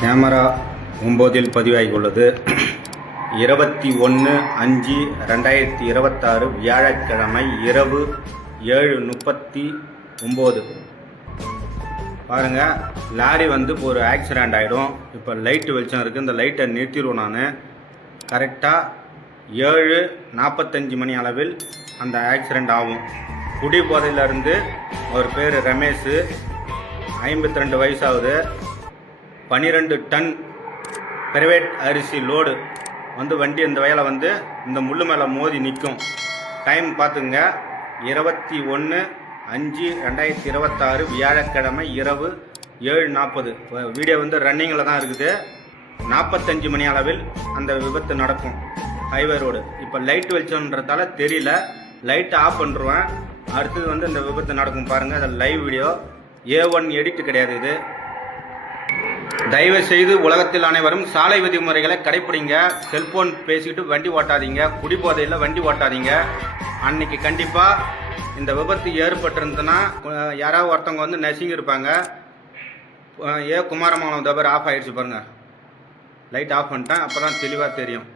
Camera 9இல் பதிவாகியுள்ளது. 21/5/2026 வியாழக்கிழமை இரவு 7:39. பாருங்கள், லாரி இப்போ ஒரு ஆக்சிடெண்ட் ஆகிடும். இப்போ லைட்டு வெளிச்சம் இருக்குது, இந்த லைட்டை நிறுத்திடுவோம். நான் கரெக்டாக 7:45 மணி அளவில் அந்த ஆக்சிடெண்ட் ஆகும். குடி போதையிலேருந்து அவர் பேர் ரமேஷ், 52 வயசாகுது. 12 டன் பிரைவேட் அரிசி லோடு வண்டி இந்த வயலை இந்த முள்ளு மேலே மோதி நிற்கும். டைம் பார்த்துங்க, 21/5/2026 வியாழக்கிழமை இரவு 7:40. வீடியோ ரன்னிங்கில் தான் இருக்குது. 45 மணி அளவில் அந்த விபத்து நடக்கும். Highway road. இப்போ லைட் வெளிச்சம்ன்றதால தெரியல, லைட் ஆஃப் பண்ணுருவேன். அடுத்தது இந்த விபத்து நடக்கும் பாருங்கள். அது லைவ் வீடியோ, A1 எடிட் கிடையாது இது. தயவு செய்து உலகத்தில் அனைவரும் சாலை விதிமுறைகளை கடைப்பிடிங்க. செல்போன் பேசிக்கிட்டு வண்டி ஓட்டாதீங்க, குடிபோதையில் வண்டி ஓட்டாதீங்க. அன்னைக்கு கண்டிப்பாக இந்த விபத்து ஏற்பட்டிருந்ததுன்னா யாராவது ஒருத்தவங்க நசிங்க இருப்பாங்க. குமாரமங்கலம் தபர் ஆஃப் ஆகிடுச்சு பாருங்கள். லைட் ஆஃப் பண்ணிட்டேன், அப்போ தான் தெளிவாக தெரியும்.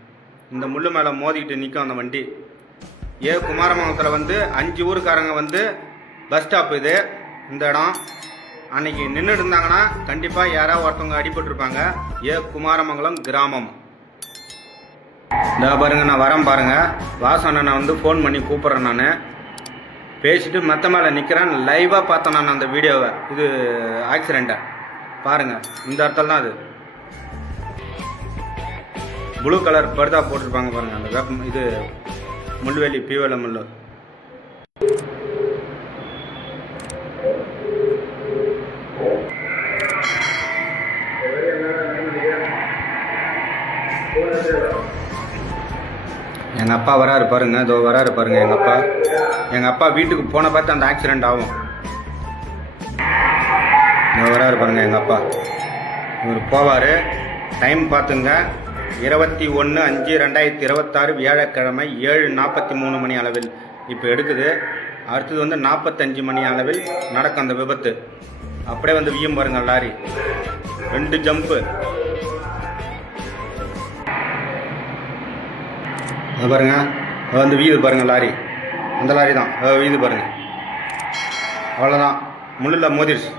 இந்த முள்ளு மேலே மோதிக்கிட்டு நிற்கும் அந்த வண்டி. குமாரமங்கலத்தில் 5 ஊருக்காரங்க பஸ் ஸ்டாப் இது. இந்த இடம் அன்னைக்கு நின்று இருந்தாங்கன்னா கண்டிப்பாக யாராவது ஒருத்தவங்க அடிபட்டிருப்பாங்க. குமாரமங்கலம் கிராமம். இந்த பாருங்க, நான் வரேன் பாருங்க. வாசனை நான் ஃபோன் பண்ணி கூப்பிட்றேன். நான் பேசிட்டு மற்ற மேலே நிற்கிறேன். லைவாக பார்த்தேன் நான் அந்த வீடியோவை. இது ஆக்சிடெண்ட்டை பாருங்கள். இந்த இடத்துல தான் அது ப்ளூ கலர் பர்தா போட்டிருப்பாங்க பாருங்கள். அந்த இது முள்ளுவேலி பீவல முள்ளு. எங்கள் அப்பா வராரு பாருங்க, இதோ வராரு பாருங்க எங்கள் அப்பா வீட்டுக்கு போன பார்த்து அந்த ஆக்சிடெண்ட் ஆகும். இதோ வராரு பாருங்க எங்கள் அப்பா. இவர் போவார். டைம் பார்த்துங்க, 21/5/2026 வியாழக்கிழமை 7:43 மணி அளவில் இப்போ எடுக்குது. அடுத்தது 45 மணி அளவில் நடக்கும் அந்த விபத்து. அப்படியே வியும் பாருங்க லாரி. 2 ஜம்ப்பு. அது பாருங்க, வீது பாருங்க லாரி. அந்த லாரி தான் வீது பாருங்க. அவ்வளோதான், முள்ளில் மோதிருச்சு.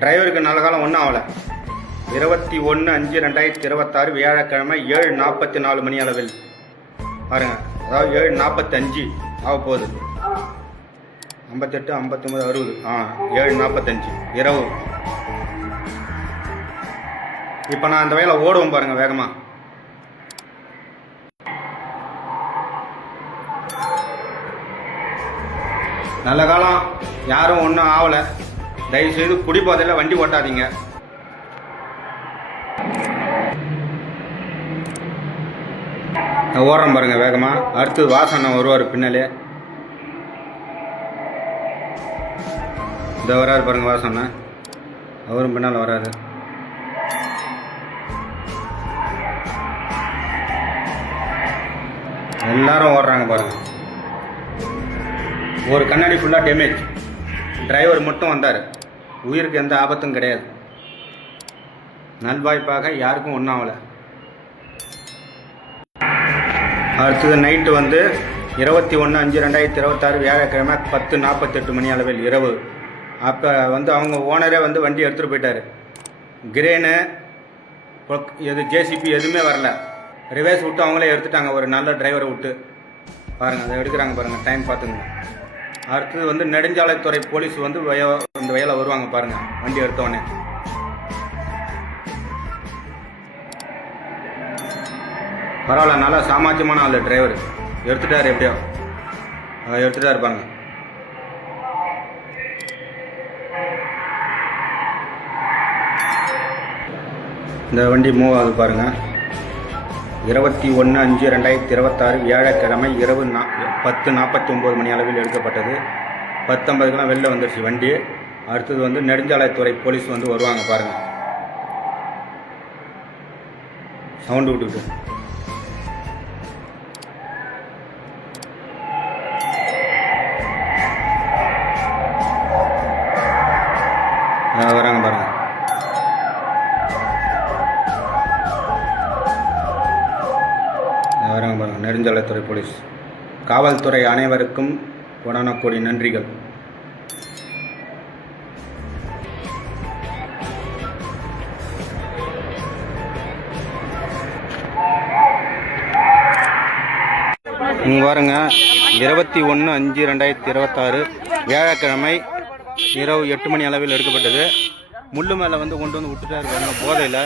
டிரைவருக்கு நல்ல காலம் ஒன்றும் ஆகலை. 21/5/2026 வியாழக்கிழமை 7:44 மணி அளவில் பாருங்கள். அதாவது 7:45 ஆக போகுது. 58, 59, 60. 7:45 இரவு. இப்போ நான் அந்த வயலை ஓடுவோம் பாருங்கள் வேகமாக. நல்ல காலம், யாரும் ஒன்றும் ஆகலை. தயவுசெய்து குடிபோதையில் வண்டி ஓட்டாதீங்க. ஓடுறேன் பாருங்கள் வேகமாக. அடுத்து வாசனை வருவார் பின்னாலே. இந்த வராரு பாருங்கள் வாசனை. அவரும் பின்னால் வராரு. எல்லாரும் ஓடுறாங்க பாருங்கள். ஒரு கண்ணாடி ஃபுல்லாக டேமேஜ். டிரைவர் மட்டும் வந்தார். உயிருக்கு எந்த ஆபத்தும் கிடையாது. நல்வாய்ப்பாக யாருக்கும் ஒன்றும் ஆகலை. அடுத்தது நைட்டு 21/5/2026 வியாழக்கிழமை 10:48 மணி அளவில் இரவு. அப்போ அவங்க ஓனரே வண்டி எடுத்துகிட்டு போயிட்டார். கிரேனு ஜேசிபி எதுவுமே வரல. ரிவேர்ஸ் விட்டு அவங்களே எடுத்துட்டாங்க. ஒரு நல்ல டிரைவரை விட்டு பாருங்கள், அதை எடுக்கிறாங்க பாருங்கள். டைம் பார்த்துங்க. அடுத்தது நெடுஞ்சாலைத்துறை போலீஸ் இந்த வயலை வருவாங்க பாருங்கள், வண்டி எடுத்தோடனே. பரவாயில்ல, நல்லா சாமாஜியமான ஆள் டிரைவர். எடுத்துட்டார், எப்படியோ எடுத்துட்டார் பாருங்க. இந்த வண்டி மூவ் ஆகுது பாருங்கள். 21/5/2026 வியாழக்கிழமை இரவு 10:49 மணி அளவில் எடுக்கப்பட்டது. 10:50 வெளில வந்துடுச்சு வண்டி. அடுத்தது நெடுஞ்சாலைத்துறை போலீஸ் வருவாங்க பாருங்கள். சவுண்டு விட்டுக்கிட்டு வராங்க பாருங்கள். நெடுஞ்சாலைத்துறை போலீஸ் காவல்துறை அனைவருக்கும் கோடானக்கோடி நன்றிகள். இங்கே பாருங்க, 21/5/2026 வியாழக்கிழமை இரவு 8 மணி அளவில் எடுக்கப்பட்டது. முள்ளு மேலே வந்து கொண்டு வந்து விட்டுட்டாரு பாருங்க, போதையில்.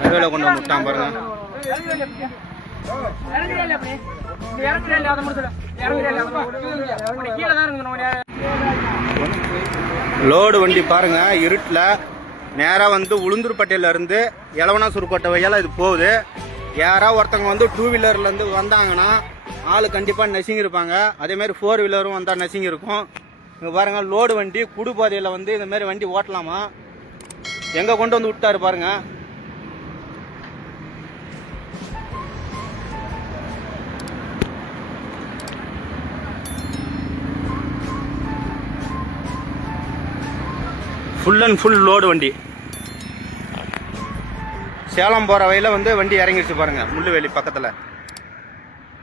ஹைவேல கொண்டு வந்து விட்டான் பாருங்க. லோடு வண்டி பாருங்க, இருட்டில் நேராக வந்து உளுந்தூர்பேட்டையில இருந்து எலவனாசூர்கோட்டை வழியால் இது போகுது. யாராவது ஒருத்தவங்க வந்து 2 வீலர்லேருந்து வந்தாங்கன்னா ஆள் கண்டிப்பாக நசிங்க இருப்பாங்க. அதேமாதிரி 4 வீலரும் வந்தால் நசிங்க இருக்கும். இங்கே பாருங்கள், லோடு வண்டி குடு பாதையில் வந்து இந்தமாரி வண்டி ஓட்டலாமா? எங்கே கொண்டு வந்து விட்டாரு பாருங்க. ஃபுல் அண்ட் ஃபுல் லோடு வண்டி. சேலம் போகிற வழியில் வந்து வண்டி இறங்கிடுச்சு பாருங்கள், முள்ளுவேலி பக்கத்தில்.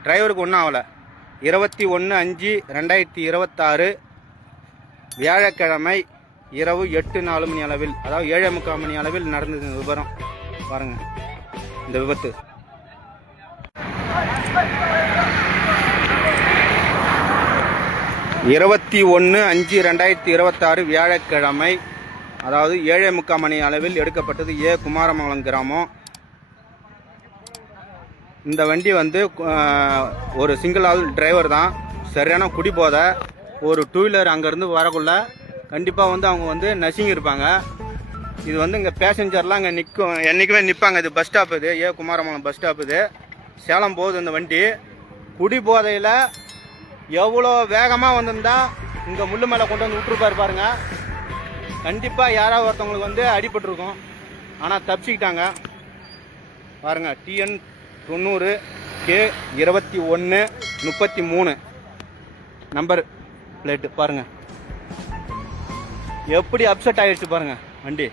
டிரைவருக்கு ஒன்றும் ஆகலை. 21/5/2026 வியாழக்கிழமை இரவு 8:04 மணி அளவில், அதாவது 7:45 மணி அளவில் நடந்தது இந்த விபரம் பாருங்கள். இந்த விபத்து 21/5/2026 வியாழக்கிழமை, அதாவது 7:45 மணி அளவில் எடுக்கப்பட்டது. குமாரமங்கலம் கிராமம். இந்த வண்டி வந்து ஒரு சிங்கிள் ஆள் டிரைவர் தான், சரியான குடி போதை. ஒரு 2 வீலர் அங்கேருந்து வரக்குள்ள கண்டிப்பாக வந்து அவங்க வந்து நசிங்க இருப்பாங்க. இது வந்து இங்கே பேசஞ்சர்லாம் இங்கே நிற்கும், என்றைக்குமே நிற்பாங்க. இது பஸ் ஸ்டாப், இது குமாரமங்கலம் பஸ் ஸ்டாப். இது சேலம் போகுது இந்த வண்டி. குடி போதையில் எவ்வளோ வேகமாக வந்திருந்தா இங்கே முள்ளு மேலே கொண்டு வந்து விட்டுருப்பாரு பாருங்க. கண்டிப்பாக யாராவது ஒருத்தவங்களுக்கு வந்து அடிபட்டிருக்கும். ஆனால் தப்பிச்சுக்கிட்டாங்க பாருங்க. TN 90 K2133 நம்பர் பிளேட்டு பாருங்க. எப்படி அப்செட் ஆகிடுச்சு பாருங்க வண்டி.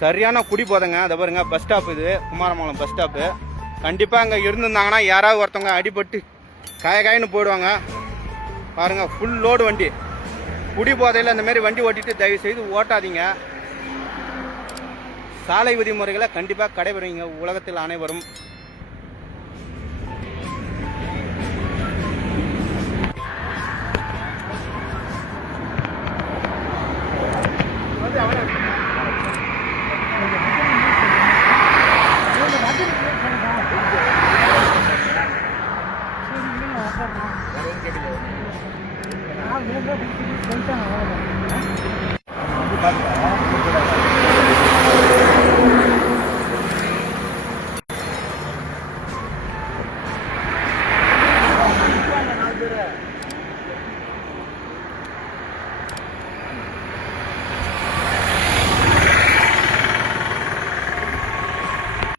சரியான குடி போதைங்க. அதை பாருங்க, பஸ் ஸ்டாப் இது குமாரமங்கலம் பஸ் ஸ்டாப்பு. கண்டிப்பாக அங்கே இருந்திருந்தாங்கன்னா யாராவது ஒருத்தவங்க அடிபட்டு காயன்னு போயிடுவாங்க பாருங்க. ஃபுல் லோடு வண்டி. குடி போதையில் அந்த மாதிரி வண்டி ஓட்டிட்டு தயவு செய்து ஓட்டாதீங்க. சாலை விதிமுறைகளை கண்டிப்பாக கடைபிடிங்க உலகத்தில் அனைவரும்.